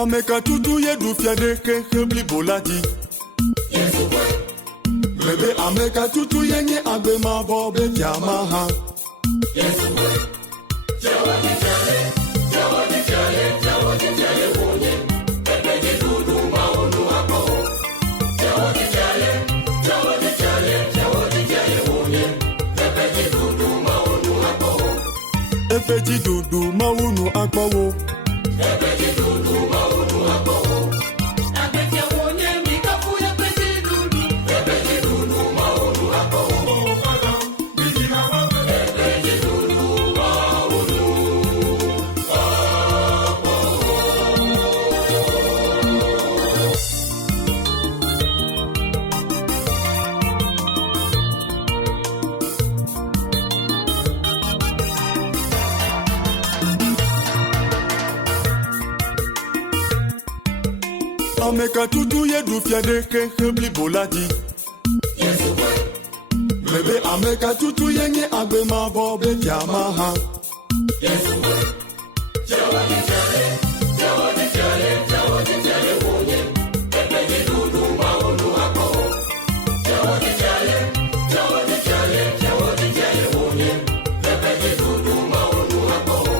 Ameka tutu ye du fiade ke hebli boladi. Bebe ameka tutu ye nye agbe ma bobe fiama ha. Efeji dudu maunu akbawo. Ameka tutu ye du fiade ke hebli boladi. Bebe ameka tutu ye nye agbe ma bobe fiama ha.